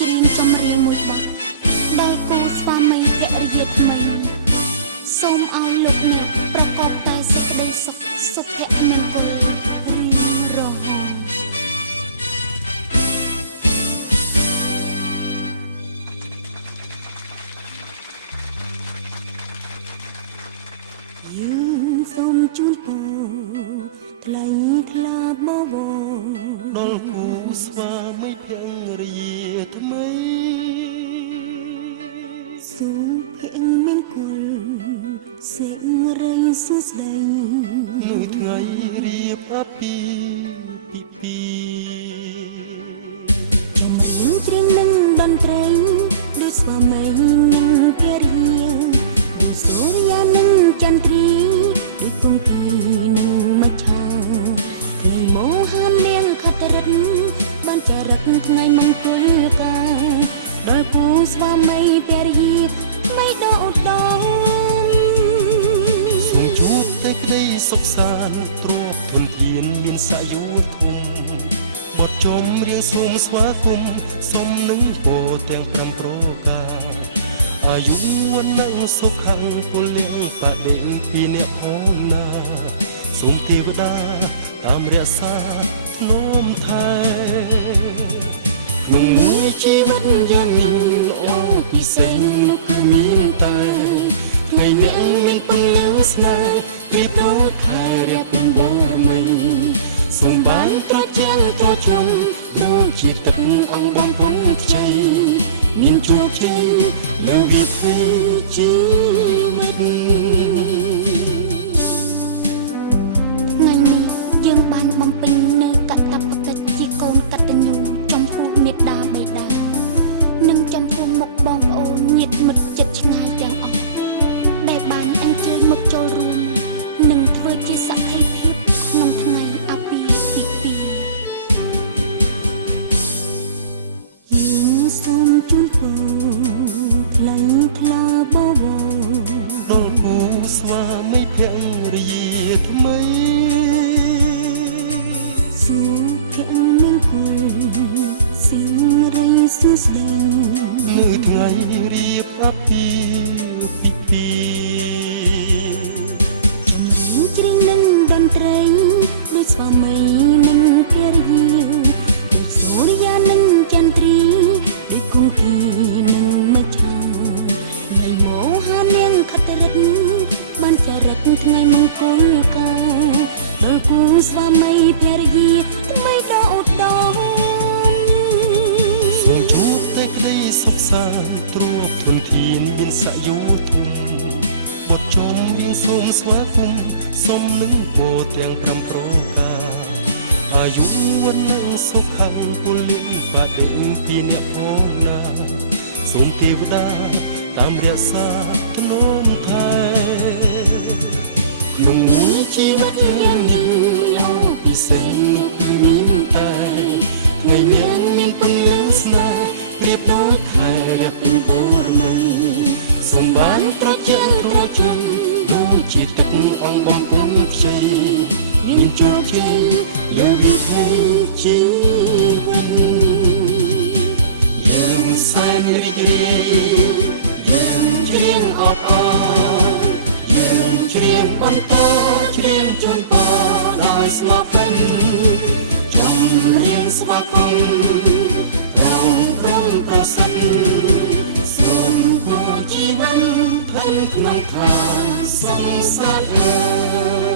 ច្រៀងចម្រៀងមួយបទដល់គូស្វាមីភរិយាថ្មីសូមឲ្យលោកអ្នកប្រកបតែសេចក្តីសុខសុភមង្គលរៀងរហូតយើងសូមជូនពរថ្លៃថ្លាបវរដល់គូស្វាមីភរិយាថ្មីសុភមង្គលសេរីសួស្តីនៅថ្ងៃរៀបអាពាហ៍ពិពាហ៍ចម្រៀងច្រៀងនឹងតន្ត្រីដូចស្វាមីនិងភរិយាដូចសូរិយានិងចន្ទ្រីដូចគង្គីនិងមច្ឆាថ្ងៃមោហានាងខត្តរិទ្ធបានចារឹកថ្ងៃមង្គលការដល់គូស្វាមីភរិយាไม่โดดดองសូមជួបតែក្តីសុខសាន្តទ្រពធនធានមានសយុធំបទចម្រៀងសូមស្វាគមន៍សូមនឹងពោទាំង5ប្រការអាយុវណ្ណៈសុខៈពលៈបដិពីអ្នកផងណាសូមទេវតាតាមរក្សាធ្នមថែក្នុងមួយជីវិតយ៉ាងនេះល្អពិសេសនោះគឺមានតែថ្ងៃអ្នកមានពន្លឺស្នេហ៍ប្រៀបដូចខែរះពេញបរមីសូមបានត្រជាក់ត្រជុំដូចជាទឹកអង្គបំពង់ខ្ចីមានជោគជ័យលើវិถีជីវិតថ្ងៃនេះយើងបានបំពេញនៅកតបកិច្ចជាកូនកតញ្ញូចំពោះមេត្តាបិតានិងចំពោះមុខបងប្អូនញាតិមិត្តជិតឆ្ងាយទាំងអស់ដែលបានអញ្ជើញមកចូលរួមនិងធ្វើជាសក្ខីភាពក្នុងថ្ងៃអាពាហ៍ពិពាហ៍យើងសូមជូនពរថ្លៃថ្លាបវរដល់គូស្វាមីភរិយាថ្មីសុភមង្គលសិរីសួស្តីនៅថ្ងៃរៀបអាពាហ៍ពិពាហ៍ចម្រៀងច្រៀងនឹងតន្ត្រីដូចស្វាមីនិងភរិយាដូចសូរិយានិងចន្ទ្រីដូចគង្គីនិងមច្ឆាថ្ងៃមោហានាងខត្តរិទ្ធបានចារឹកថ្ងៃមង្គលការដល់គូស្វាមីភរិយាថ្មីដឧត្តមសូមជួបតែក្តីសុខសាន្តទ្រពធនធានមានសយុធំបទចម្រៀងសូមស្វាគមន៍សូមនឹងពោទាំង5ប្រការអាយុវណ្ណៈសុខៈពលៈបដិពីអ្នកផងណាសូមទេវតាតាមរក្សាធ្នមថែក្នុងមួយជីវិតយ៉ាងនេះល្អពិសេសនោះគឺមានតែថ្ងៃអ្នកមានពន្លឺស្នេហ៍ប្រៀបដូចខែរះពេញបរមីសូមបានត្រជាក់ត្រជុំដូចជាទឹកអង្គបំពង់ខ្ចីមានជោគជ័យលើវិถีជីវិតយើងសែនរីករាយយើងច្រៀងអបអរយើងច្រៀងបន្តច្រៀងជូនពរដោយស្មោះពេញចម្រៀងស្វាគមន៍រងព្រមប្រសិទ្ធសូមគូជីវិតធនក្នុងឋានសង្សារ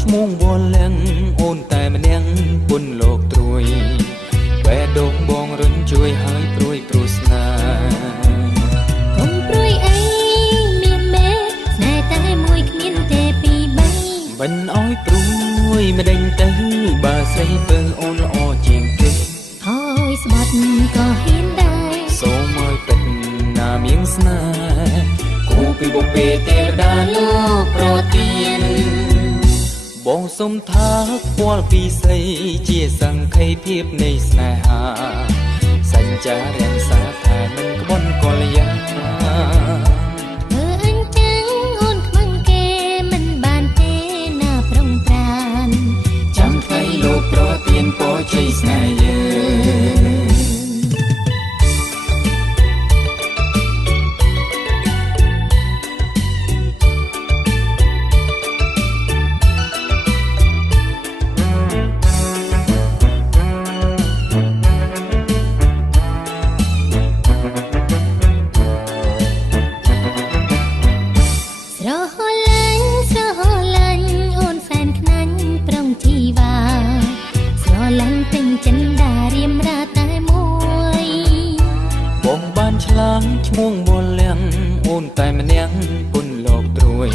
ឈ្មោះវល់លៀងអូនតែម្នាក់ពុនលោកត្រួយវែដងបងរុញជួយឲ្យព្រួយព្រោះស្នេហ៍កុំព្រួយអីមានមេស្នេហ៍តែមួយគ្មានទេពី យព្រួយមិនដេញទៅបើស្រីពើអូនល្អជាងគេអើយស្បាត់ក៏ហ៊ានដែរសូមឲ្យពិតណាមៀងស្នេហ៍គូពីបុព្វេទេវតាលោកប្រទានបងសុំថាខ្វល់ពីស្អីជាសង្ខេភាពនៃស្នេហាសញ្ចារក្សាថាមិនក្បន់កល្យាមើលអញ្ចឹងអូនខ្មាំងគេមិនបានទេណាប្រុងប្រានចាំថ្លៃលោកប្រទានពរជ័យស្នេហ៍យើងឈ្មោះបលៀងអូនតែម្នាក់ពុនលោកត្រួយ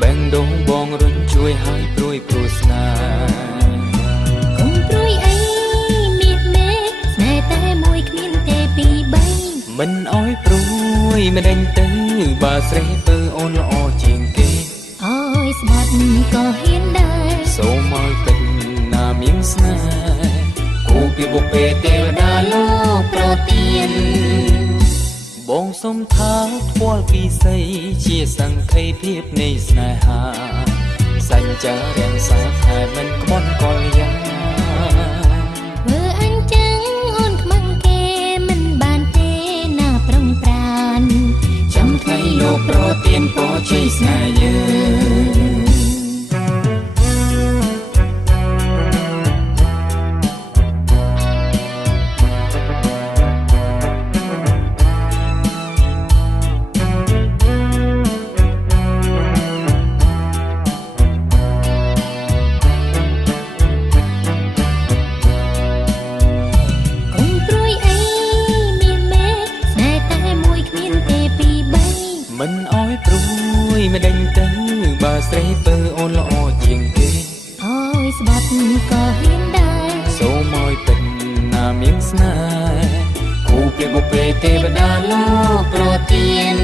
បែងដងបងរុញជួយឲ្យព្រួយព្រោះស្នេហ៍កុំព្រួយអីមានមេស្នេហ៍តែមួយគ្មានទេពីរបីមិនអោយព្រួយមិនដេញទៅបើស្រីពើអូនល្អជាងគេអើយស្បាត់ក៏ហ៊ានដែរសូមឲ្យពិតណាមៀងស្នេហ៍គូពីបុព្វេទេវតាលោកប្រទានបងសុំថាថ្វាល់ពីស្អីជាសង្ខេភាពនៃស្នេហាសញ្ចារក្សាថែមិនក្បន់កល្យាមើលអញ្ចឹងអូនខ្មាំងគេមិនបានទេណាប្រុងប្រានចាំថ្លៃលោកប្រទានពរជ័យស្នេហ៍យើងមិនអោយព្រួយមិនដេញទៅបើស្រីពើអូនល្អជាងគេអើយស្បាត់ក៏ហ៊ានដែរសូមឲ្យពិតណាមៀងស្នេហ៍គូពីបុព្វេទេវតាលោកប្រទាន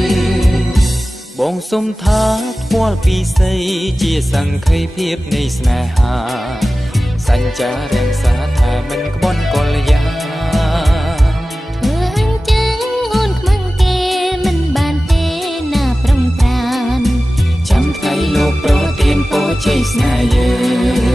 បងសុំថាថ្វាល់ពីស្អីជាសង្ខេភាពនៃស្នេហាសញ្ចារក្សាថាមិនក្បន់កល្យាលោកប្រទានពរជ័យស្នេហ៍យើង